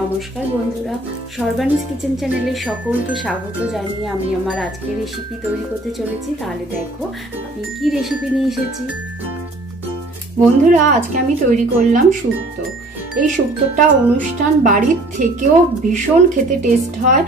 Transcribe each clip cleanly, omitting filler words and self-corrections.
নমস্কার বন্ধুরা, সর্বাণীস কিচেন চ্যানেলে সকলকে স্বাগত জানিয়ে আমি আমার আজকের রেসিপি তৈরি করতে চলেছি। তাহলে দেখো আমি কি রেসিপি নিয়ে এসেছি। বন্ধুরা, আজকে আমি তৈরি করলাম শুক্তো। এই শুক্তোটা অনুষ্ঠান বাড়ির থেকেও ভীষণ খেতে টেস্ট হয়,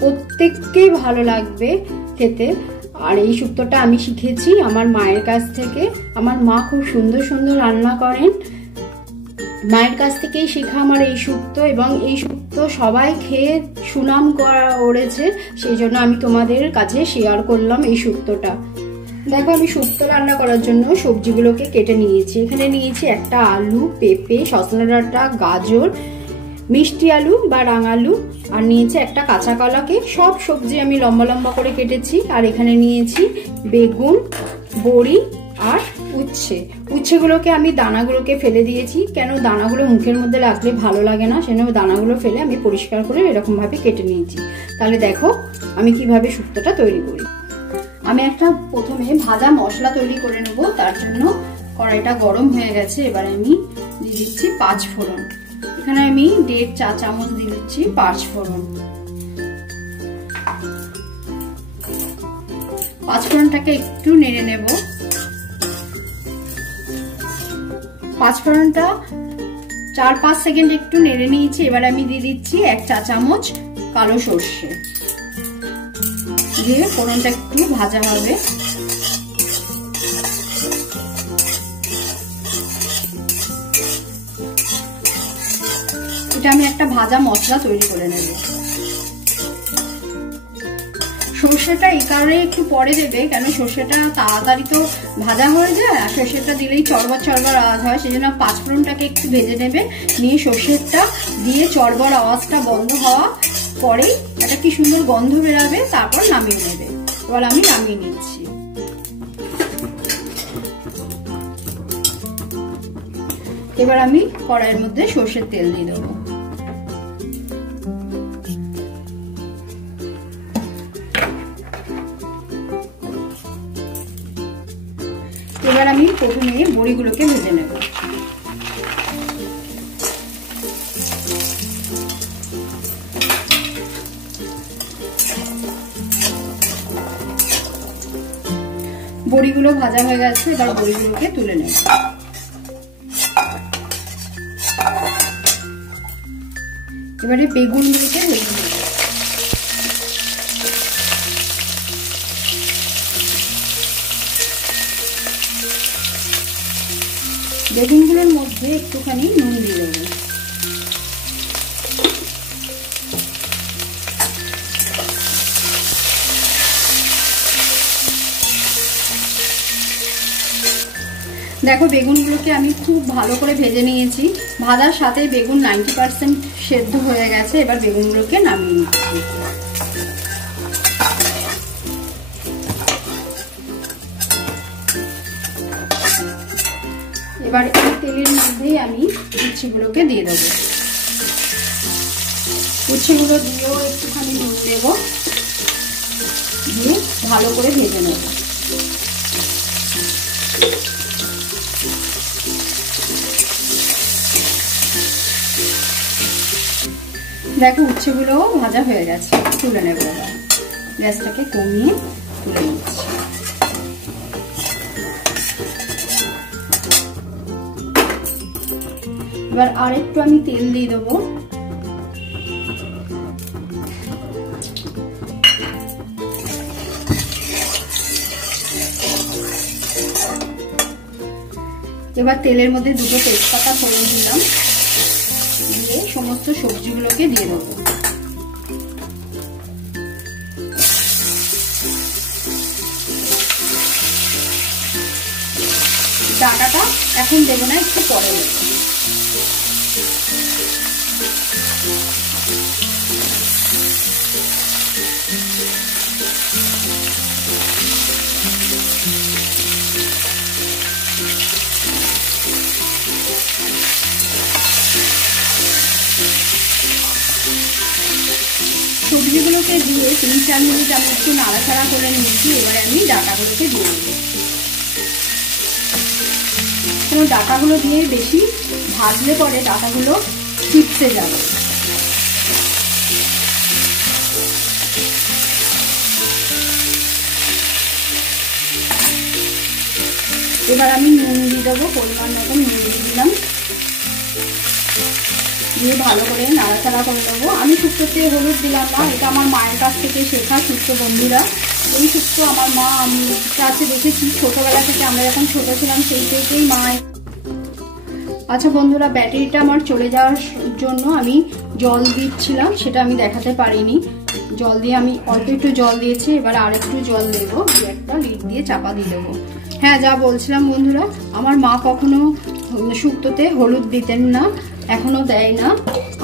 প্রত্যেককেই ভালো লাগবে খেতে। আর এই শুক্তোটা আমি শিখেছি আমার মায়ের কাছ থেকে। আমার মা খুব সুন্দর সুন্দর রান্না করেন, মায়ের কাছ থেকেই শেখা আমার এই শুক্তো, এবং এই শুক্তো সবাই খেয়ে সুনাম করেছে, সেই জন্য আমি তোমাদের কাছে শেয়ার করলাম এই শুক্তোটা। দেখো, আমি শুক্তো রান্না করার জন্য সবজিগুলোকে কেটে নিয়েছি। এখানে নিয়েছি একটা আলু, পেঁপে, সজনে ডাঁটা, গাজর, মিষ্টি আলু বা রাঙালু, আর নিয়েছি একটা কাঁচা কলাকে। সব সবজি আমি লম্বা লম্বা করে কেটেছি। আর এখানে নিয়েছি বেগুন, বড়ি আর উচ্ছেগুলোকে আমি দানাগুলোকে ফেলে দিয়েছি, কেন দানাগুলো মুখের মধ্যে লাগলে ভালো লাগে না, সেজন্য দানাগুলো ফেলে আমি পরিষ্কার করে এরকম ভাবে কেটে নিয়েছি। তাহলে দেখো আমি কিভাবে শুক্তোটা তৈরি করি। আমি একটা প্রথমে ভাজা মশলা তৈরি করে নেব। তার জন্য কড়াইটা গরম হয়ে গেছে। এবারে আমি দিয়ে দিচ্ছি 5 ফোড়ন। এখানে আমি 1.5 চা চামচ দিয়ে দিচ্ছি 5 ফোড়ন। 5 ফোড়নটাকে একটু নেড়ে নেব। 5 ফোড়নটা 4-5 সেকেন্ড একটু নেড়ে নিয়েছি। এবার আমি দিয়ে দিচ্ছি 1 চা চামচ কালো সর্ষে, দিয়ে ফোড়নটা একটু ভাজা হবে। এটা আমি একটা ভাজা মশলা তৈরি করে নেব। সর্ষেটা এই কারণে একটু পরে দেবে, কেন সর্ষেটা তাড়াতাড়ি তো ভাজা হয়ে যায়, আর সর্ষেটা দিলেই চড়বড় চড়বড় আওয়াজ হয়, সেই জন্য 5 ফোড়নটাকে একটু ভেজে নেবে। নিয়ে সর্ষেটা দিয়ে চড়বড় আওয়াজটা বন্ধ হওয়া পরেই একটা কি সুন্দর গন্ধ বেরাবে, তারপর নামিয়ে নেবে। এবার আমি নামিয়ে নিচ্ছি। এবার আমি কড়াইয়ের মধ্যে সর্ষের তেল দিয়ে দেবো। এবার আমি প্রথমে বড়িগুলোকে ভেজে নেব। বড়িগুলো ভাজা হয়ে গেছে, এবার বড়িগুলোকে তুলে নেব। এবারে বেগুনগুলোকে ভেজে নেব। বেগুনগুলোর মধ্যে একটুখানি নুন দিয়ে দেবো। দেখো, বেগুনগুলোকে আমি খুব ভালো করে ভেজে নিয়েছি। ভাজার সাথে বেগুন 90% সেদ্ধ হয়ে গেছে। এবার বেগুনগুলোকে নামিয়ে নিচ্ছি। এবার এই তেলের মধ্যেই আমি উচ্ছেগুলোকে দিয়ে দেবো। উচ্ছেগুলো দিয়েও একটুখানি নুন দেব, দিয়ে ভালো করে ভেজে নেব। দেখো, উচ্ছেগুলোও ভাজা হয়ে গেছে, তুলে নেব। গ্যাসটাকে কমিয়ে তুলে নিচ্ছি। এবার আরেকটু আমি তেল দিয়ে দেবো। এবার তেলের মধ্যে 2টো তেজপাতা ফোড়ন দিলাম, দিয়ে সমস্ত সবজিগুলোকে দিয়ে দেবো। ডাঁটাটা এখন দেবো না, একটু পরে দেবো। সবজিগুলোকে দিয়ে 3-4 মিনিট আমি একটু নাড়াচাড়া করে নিয়েছি। এবারে আমি ডাঁটাগুলোকে দিয়ে দেবো। ডাঁটাগুলো দিয়ে বেশি ভাজলে পরে ডাঁটাগুলো চিপসে যাবে। এবার আমি নুন দিয়ে দেবো, পরিমাণ মতো নুন দিয়ে দিলাম, দিয়ে ভালো করে নাড়াচাড়া করে দেবো। আমি শুক্তোতে হলুদ দিলাম না, এটা আমার মায়ের কাছ থেকে শেখা শুক্তো বন্ধুরা। এই শুক্তো আমার মা আমি কাছে দেখেছি ছোটোবেলা থেকে, আমরা যখন ছোটো ছিলাম সেই থেকেই মা। আচ্ছা বন্ধুরা, ব্যাটারিটা আমার চলে যাওয়ার জন্য আমি জল দিচ্ছিলাম, সেটা আমি দেখাতে পারিনি। জল দিয়ে আমি অল্প একটু জল দিয়েছি, এবার আর একটু জল দেবো, একটা লিড দিয়ে চাপা দিয়ে দেবো। হ্যাঁ, যা বলছিলাম বন্ধুরা, আমার মা কখনো শুক্তোতে হলুদ দিতেন না, এখনো দেয় না।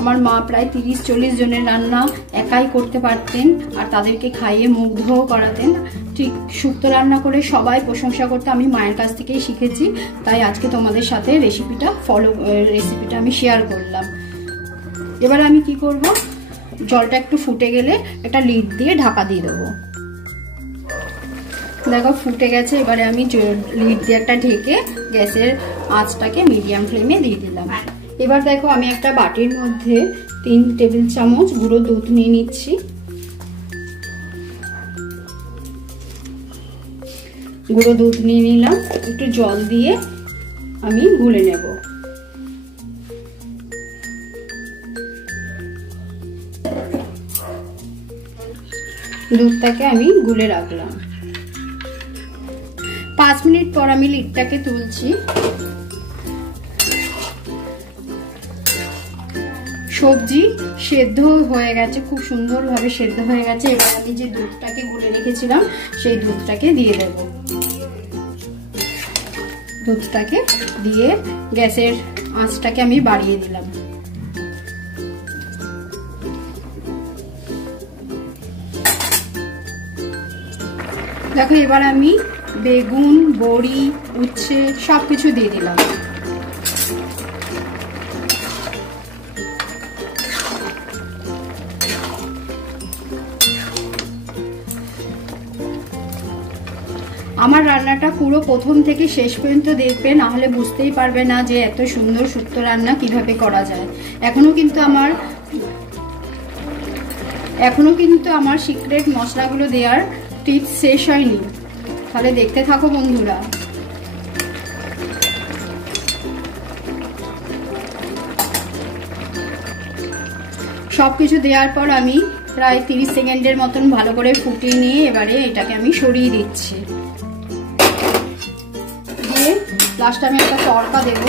আমার মা প্রায় 30-40 জনের রান্না একাই করতে পারতেন, আর তাদেরকে খাইয়ে মুগ্ধও করাতেন। ঠিক শুক্তো রান্না করে সবাই প্রশংসা করতে আমি মায়ের কাছ থেকেই শিখেছি, তাই আজকে তোমাদের সাথে রেসিপিটা আমি শেয়ার করলাম। এবার আমি কি করব, জলটা একটু ফুটে গেলে একটা লিড দিয়ে ঢাকা দিয়ে দেবো। দেখো ফুটে গেছে, এবারে আমি লিড দিয়ে একটা ঢেকে গ্যাসের আঁচটাকে মিডিয়াম ফ্লেমে দিয়ে দিলাম। এবার দেখো আমি একটা বাটির মধ্যে 3 টেবিল চামচ গুঁড়ো দুধ নিয়ে নিচ্ছি। গুঁড়ো দুধ নিয়ে নিলাম, একটু জল দিয়ে আমি গুলে নেব। দুধটাকে আমি গুলে রাখলাম। 5 মিনিট পর আমি লিডটাকে তুলছি। সবজি সেদ্ধ হয়ে গেছে, খুব সুন্দরভাবে সেদ্ধ হয়ে গেছে। এবার আমি যে দুধটাকে গুলে রেখেছিলাম সেই দুধটাকে দিয়ে দেব। দুধটাকে দিয়ে গ্যাসের আঁচটাকে আমি বাড়িয়ে দিলাম। দেখো এবার আমি বেগুন, বড়ি, উচ্ছে সবকিছু দিয়ে দিলাম। আমার রান্নাটা পুরো প্রথম থেকে শেষ পর্যন্ত দেখবে, না হলে বুঝতেই পারবে না যে এত সুন্দর শুক্তো রান্না কিভাবে করা যায়। এখনো কিন্তু আমার সিক্রেট মশলাগুলো দেওয়ার টিপস শেষ হয়নি, তাহলে দেখতে থাকো বন্ধুরা। সবকিছু দেওয়ার পর আমি প্রায় 30 সেকেন্ডের মতন ভালো করে ফুটিয়ে নিয়ে এবারে এটাকে আমি সরিয়ে দিচ্ছি। দিয়ে লাস্টে আমি একটা তড়কা দেব,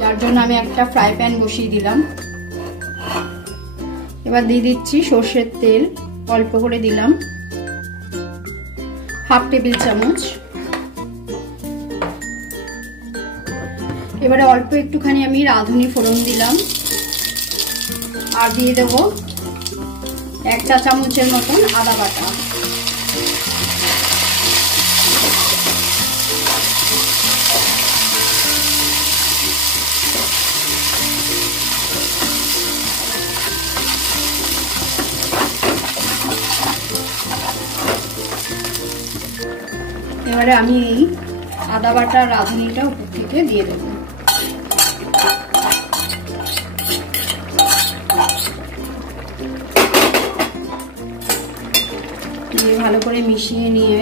যার জন্য আমি একটা ফ্রাই প্যান বসিয়ে দিলাম। এবার দিয়ে দিচ্ছি সর্ষের তেল, অল্প করে দিলাম, 1/2 টেবিল চামচ। এবারে অল্প একটুখানি আমি রাঁধুনি ফোড়ন দিলাম, আর দিয়ে দেব 1 চা চামচের মতন আদা বাটা। এবারে আমি এই আদা বাটা রাঁধুনিটা উপর থেকে দিয়ে দেব। দিয়ে ভালো করে মিশিয়ে নিয়ে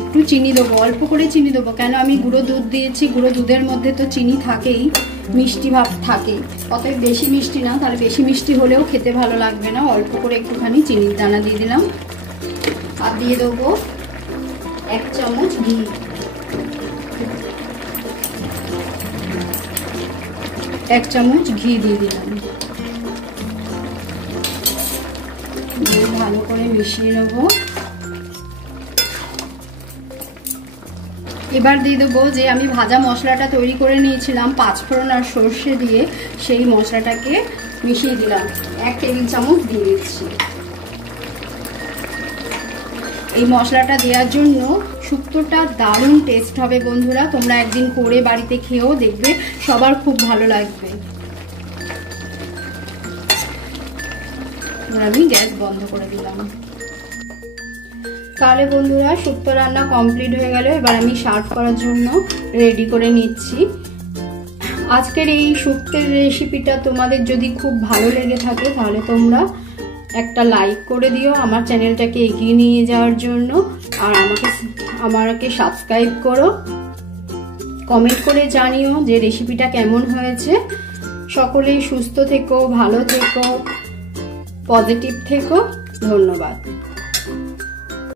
একটু চিনি দেবো, অল্প করে চিনি দেবো, কেন আমি গুঁড়ো দুধ দিয়েছি, গুঁড়ো দুধের মধ্যে তো চিনি থাকেই, মিষ্টি ভাব থাকেই, অতএব বেশি মিষ্টি না, তাহলে বেশি মিষ্টি হলেও খেতে ভালো লাগবে না। অল্প করে একটুখানি চিনির দানা দিয়ে দিলাম, আর দিয়ে দেবো 1 চামচ ঘি। এক চামচ ঘি দিয়ে দিলাম, দিয়ে ভালো করে মিশিয়ে নেব। এবার দিয়ে দেবো যে আমি ভাজা মশলাটা তৈরি করে নিয়েছিলাম 5 ফোড়ন আর সর্ষে দিয়ে, সেই মশলাটাকে মিশিয়ে দিলাম, 1 টেবিল চামচ দিয়ে দিচ্ছি। এই মশলাটা দেওয়ার জন্য শুক্তোটা দারুণ টেস্ট হবে বন্ধুরা, তোমরা একদিন করে বাড়িতে খেয়েও দেখবে, সবার খুব ভালো লাগবে। এবার আমি গ্যাস বন্ধ করে দিলাম। তাহলে বন্ধুরা শুক্তো রান্না কমপ্লিট হয়ে গেল। এবার আমি সার্ভ করার জন্য রেডি করে নিচ্ছি। আজকের এই শুক্তের রেসিপিটা তোমাদের যদি খুব ভালো লেগে থাকে তাহলে তোমরা একটা লাইক করে দিও আমার চ্যানেলটাকে এগিয়ে নিয়ে যাওয়ার জন্য, আর আমাকে সাবস্ক্রাইব করো। কমেন্ট করে জানিও যে রেসিপিটা কেমন হয়েছে। সকলেই সুস্থ থেকো, ভালো থেকো, পজিটিভ থেকো। ধন্যবাদ।